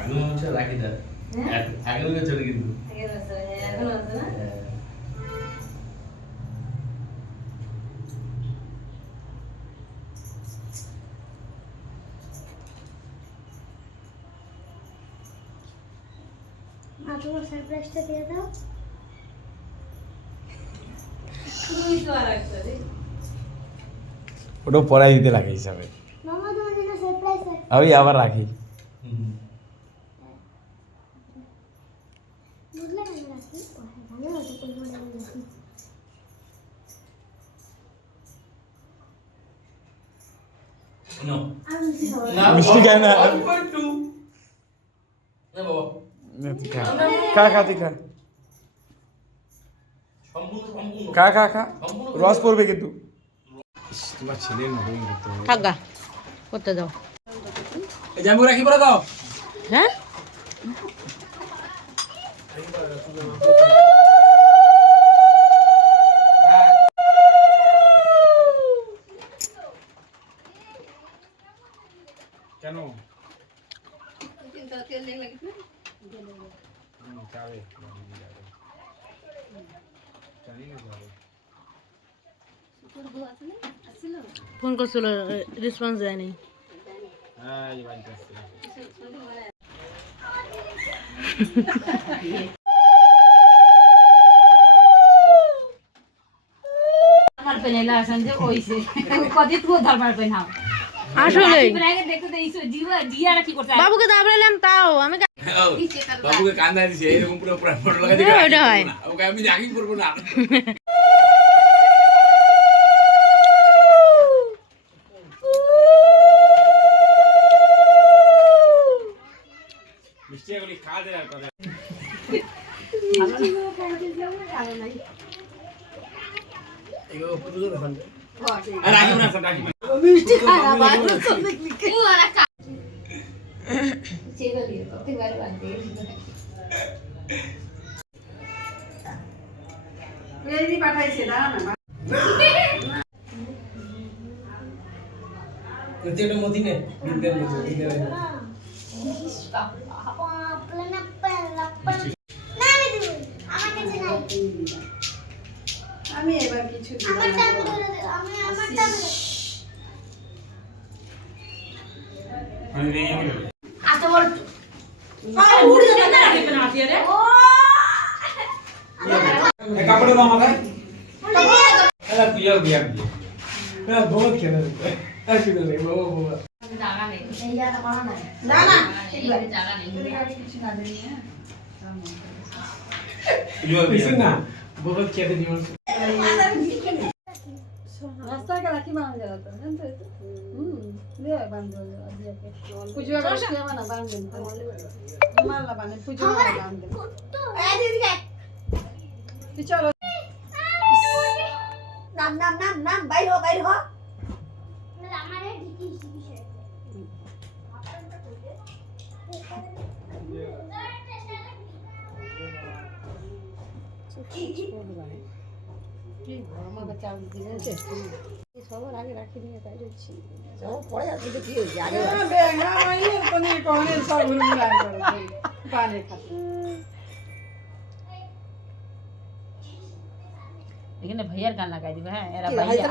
আগের বছর রাখি না, আগের বছর কিন্তু এখন আছে না? তোমার সারপ্রাইজটা দিয়ে দাও। ওটা পড়াই দিতে লাগে হিসাবে। মামা তোমার জন্য সারপ্রাইজ আছে। আমি আবার রাখি। বুঝলে কেন রাখি? ভালো হতো কোন মনে রাখি। নো মিষ্টি খায় না। না বাবা খা খা তুই খা সম্পূর্ণ খা খা খা রস পড়বে কিন্তু। তোমার ছেলের মতনই করতে হবে। থাকা করতে দাও। এই জামু রাখি পরে দাও। হ্যাঁ কেন যাবে ফোন করছিল রেসপন্স দেয়নি। হ্যাঁ এই বাড়িতে আসছে। আমার পেনেলা সঞ্জে কইছে কদি তুই ধরবার পেনাও আসলে দেখতে দেইছো জিয়া কি করতে বাবুকে দাবড়ালাম তাও আমি বাবুকে কান্দা দিছে এরকম পুরো ফটো লাগা হ্যাঁ, ওটা হয়। ওকে আমি রাখি করব না। মিষ্টি এগুলি খাওয়া দেয় আর কথা। এগুলো পুরো দেখুন। আর রাখি না সব রাখি। মিষ্টি খাওয়া বাবা সব দেখলি কি ওরা খা চেয়ে দিও প্রত্যেকবার বাদ দিয়ে রেডি পাঠাইছে দাঁড়া না প্রত্যেকটা মতি নে দিন মতি দিন আমি এবার কিছু দিব না আমি রেগে গেল। আচ্ছা বল আর উড়ে যাবে না রাখবে না আতিয়া রে এই কাপড় দাও আমাকে। এলা তুই আর বিয়ার দি। হ্যাঁ বহুত খেলে। আসি দে বাবা বাবা। জায়গা নেই এই জায়গাটা বানা নাই। না না জায়গা নেই কিছু না দেই হ্যাঁ কিছু না বহুত খেতে দিও। রাস্তায় কে রাখি বানা যাবে তো জানতে তো দে বান্ধব দিয়ে পুজো করে বানা বান্ধব মারলা বানে পুজো করে বান্ধব এই দিদি তুই চলো নাম বাইরে হ বাইরে হ। আমারে দিকিস দিকিস। সবার আগে রাখি নিয়ে তাই রয়েছি পরে আসলে কি হয়েছে আগে এখানে ভাইয়ার গান লাগাই দিবে হ্যাঁ এরা ভাইয়া